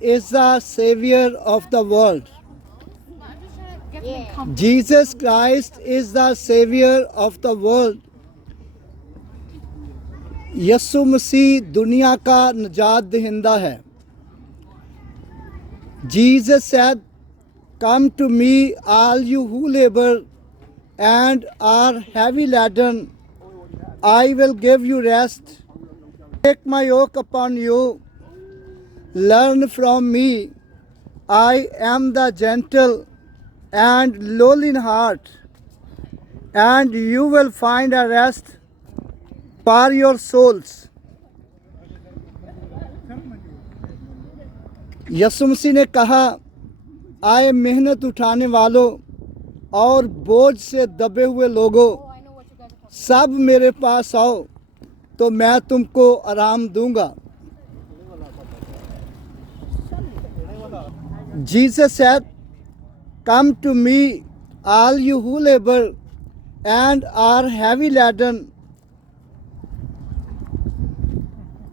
is the Savior of the world. Jesus Christ is the Savior of the world. Yesu मसीह दुनिया का निजात दहिंदा है. Jesus said, "Come to me, all you who labor and are heavy laden. I will give you rest. Take my yoke upon you. Learn from me. I am the gentle and lowly in heart, and you will find a rest for your souls." यीशु मसीह ने कहा, आए मेहनत उठाने वालों और बोझ से दबे हुए लोगों, सब मेरे पास आओ तो मैं तुमको आराम दूंगा. Jesus said, "Come to me, all you who labor and are heavy laden.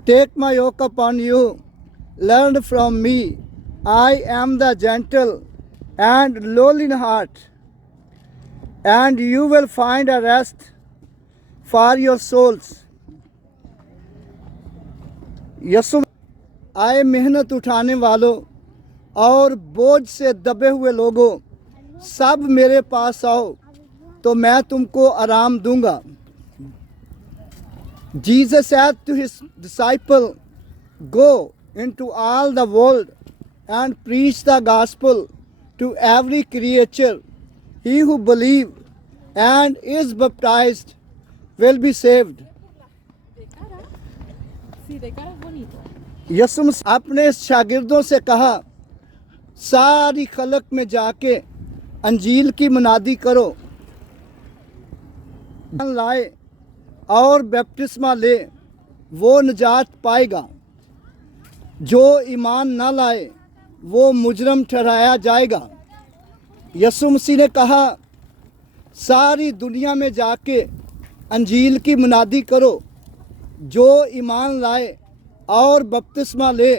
Take my yoke upon you. Learn from me. I am the gentle and lowly in heart, and you will find a rest for your souls." यीशु आए मेहनत उठाने वालों और बोझ से दबे हुए लोगों, सब मेरे पास आओ तो मैं तुमको आराम दूंगा. Jesus said to his disciple, "Go into all the world and preach the gospel to every creature. He who believes and is baptized will be saved." यीशु मसीह अपने शागिर्दों से कहा, सारी खलक में जाके अंजील की मुनादी करो, लाए और बपतिस्मा ले, वो निजात पाएगा. जो ईमान न लाए वो मुजरम ठहराया जाएगा. यीशु मसीह ने कहा, सारी दुनिया में जाके अंजील की मुनादी करो. जो ईमान लाए और बपतिस्मा ले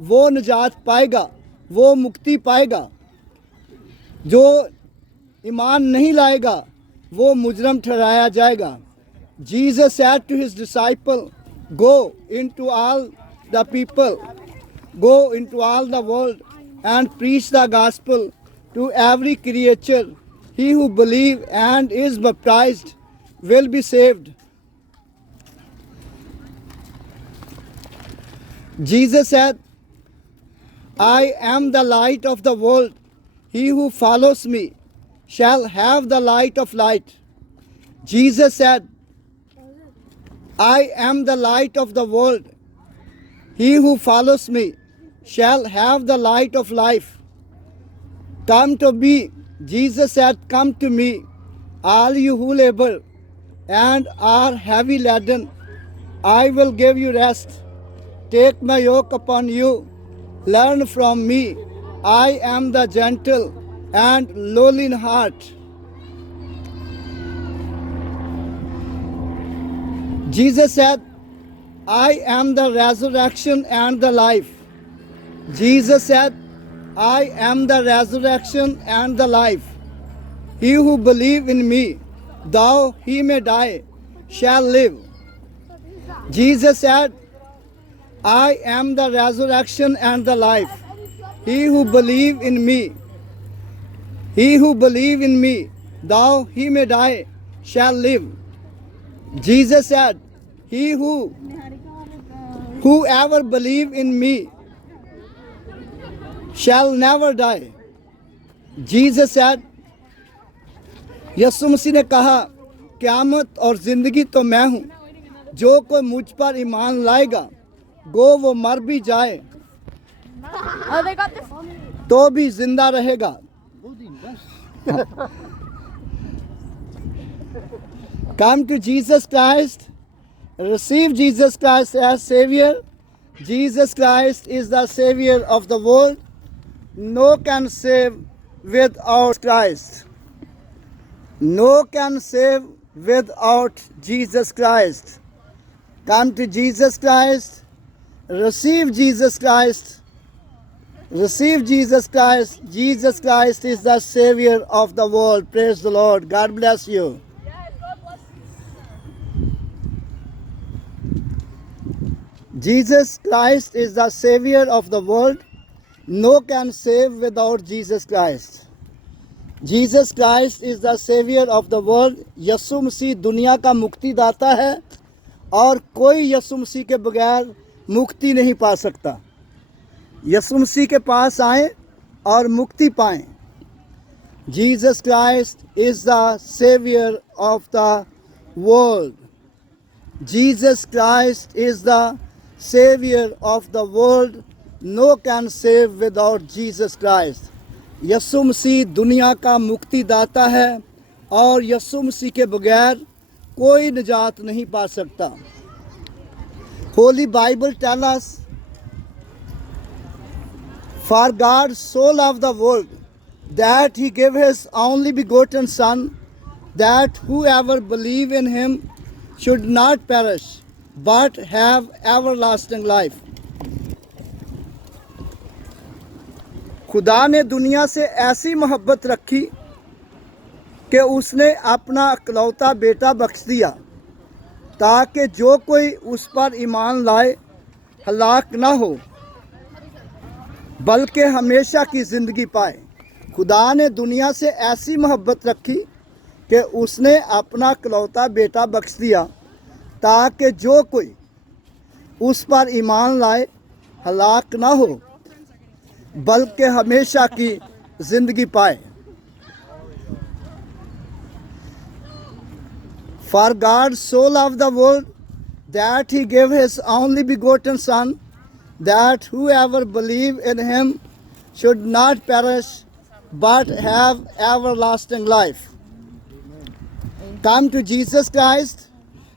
वो निजात पाएगा, वो मुक्ति पाएगा. जो ईमान नहीं लाएगा वो मुजरम ठहराया जाएगा. Jesus said to his disciple, "Go into all the people, go into all the world and preach the gospel to every creature. He who believes and is baptized will be saved." Jesus said, "I am the light of the world. He who follows me shall have the light of light." Jesus said, "I am the light of the world. He who follows me shall have the light of life. Come to me." Jesus said, "Come to me, all you who labor and are heavy laden. I will give you rest. Take my yoke upon you. Learn from me. I am the gentle and lowly in heart." Jesus said, "I am the resurrection and the life." Jesus said, "I am the resurrection and the life. He who believes in me, though he may die, shall live." Jesus said, "I am the resurrection and the life. He who believes in me, though he may die, shall live." Jesus said, "Whoever believes in me shall never die." Jesus said, यीशु मसीह ने कहा, क़यामत और ज़िंदगी तो मैं हूँ. जो कोई मुझ पर ईमान लाएगा, गो वो मर भी जाए तो भी जिंदा रहेगा. Come to Jesus Christ. Receive Jesus Christ as Savior. Jesus Christ is the Savior of the world. No can save without Christ. No can save without Jesus Christ. Come to Jesus Christ. Receive Jesus Christ Receive Jesus Christ. Jesus Christ is the Savior of the world. Praise the Lord. God bless you. Jesus Christ is the Savior of the world. No can save without Jesus Christ. Jesus Christ is the Savior of the world. यीशु मसीह दुनिया का मुक्तिदाता है और कोई यीशु मसीह के बगैर मुक्ति नहीं पा सकता। यीशु मसीह के पास आएं और मुक्ति पाएं। Jesus Christ is the Savior of the world. Jesus Christ is the Savior of the world. No can save without Jesus Christ. यीशु मसीह दुनिया का मुक्तिदाता है और यीशु मसीह के बगैर कोई निजात नहीं पा सकता। Holy Bible tells us, for God so loved the world that he gave his only begotten Son, that whoever believe in him should not perish but have everlasting life. खुदा ने दुनिया से ऐसी मोहब्बत रखी कि उसने अपना इकलौता बेटा बख्श दिया ताकि जो कोई उस पर ईमान लाए हलाक ना हो बल्कि हमेशा की ज़िंदगी पाए। खुदा ने दुनिया से ऐसी मोहब्बत रखी कि उसने अपना इकलौता बेटा बख्श दिया ताकि जो कोई उस पर ईमान लाए हलाक ना हो बल्कि हमेशा की ज़िंदगी पाए। For God so loved the world that he gave his only begotten Son, that whoever believe in him should not perish but have everlasting life. Come to Jesus Christ.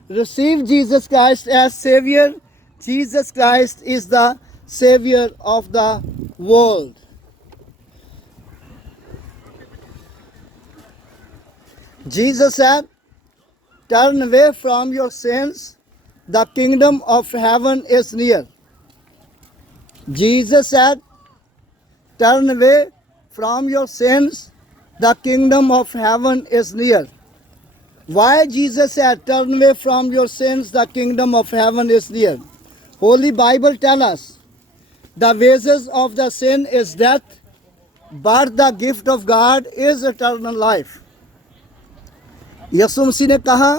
Receive Jesus Christ as Savior. Jesus Christ is the Savior of the world. Jesus said, turn away from your sins, the kingdom of heaven is near. Jesus said, turn away from your sins, the kingdom of heaven is near. Why Jesus said, turn away from your sins, the kingdom of heaven is near? Holy Bible tells us, the wages of the sin is death, but the gift of God is eternal life. यीशु मसीह ने कहा,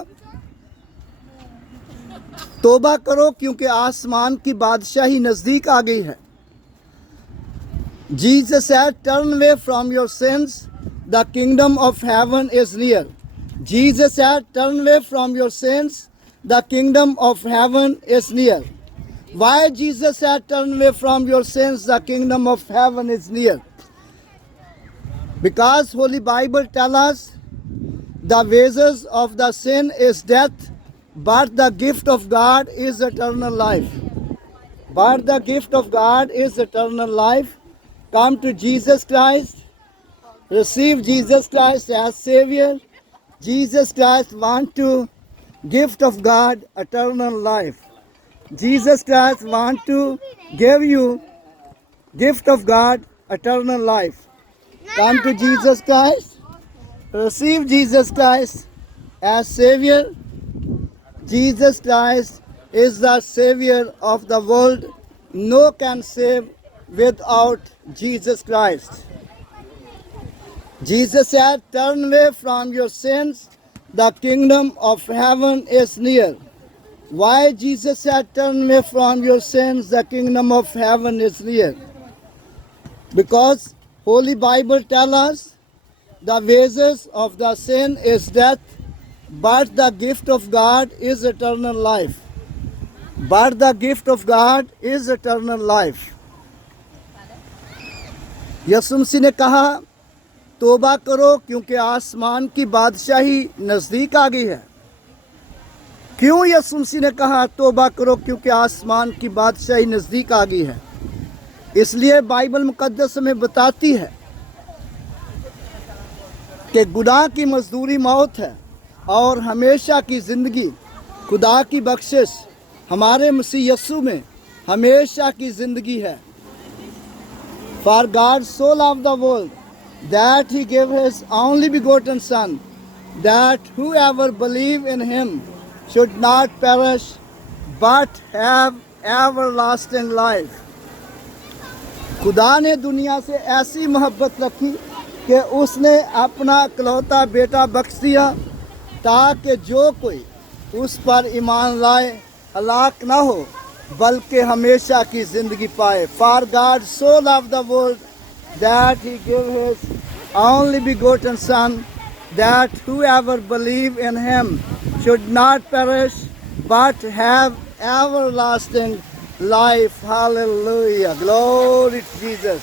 तोबा करो क्योंकि आसमान की बादशाही नज़दीक आ गई है। Jesus said, turn away from your sins, the kingdom of heaven is near. Jesus said, turn away from your sins, the kingdom of heaven is near. Why Jesus said, turn away from your sins, the kingdom of heaven is near? Because Holy Bible tells us, the wages of the sin is death, but the gift of God is eternal life. But the gift of God is eternal life. Come to Jesus Christ. Receive Jesus Christ as Savior. Jesus Christ wants to gift of God eternal life. Jesus Christ wants to give you gift of God eternal life. Come to Jesus Christ. Receive Jesus Christ as Savior. Jesus Christ is the Savior of the world. No can save without Jesus Christ. Jesus said, turn away from your sins. The kingdom of heaven is near. Why Jesus said, turn away from your sins, the kingdom of heaven is near? Because Holy Bible tells us, the wages of the sin is death, but the gift of God is eternal life. But the gift of God is eternal life. यीशु मसीह ने कहा, तोबा करो क्योंकि आसमान की बादशाही नज़दीक आ गई है। क्यों यीशु मसीह ने कहा तोबा करो क्योंकि आसमान की बादशाही नज़दीक आ गई है? इसलिए बाइबल मुकद्दस में बताती है कि गुनाह की मजदूरी मौत है और हमेशा की ज़िंदगी खुदा की बख्शिश हमारे मसीह यीशु में हमेशा की ज़िंदगी है। For God so loved the world that he gave his only begotten Son, that whoever believe in him should not perish but have everlasting life. खुदा ने दुनिया से ऐसी मोहब्बत रखी कि उसने अपना इकलौता बेटा बख्श दिया, ताकि जो कोई उस पर ईमान लाए हलाक ना हो बल्कि हमेशा की ज़िंदगी पाए. For God so loved the world that he gave his only begotten Son, that whoever believe in him should not perish but have everlasting life. Hallelujah. Glory to Jesus.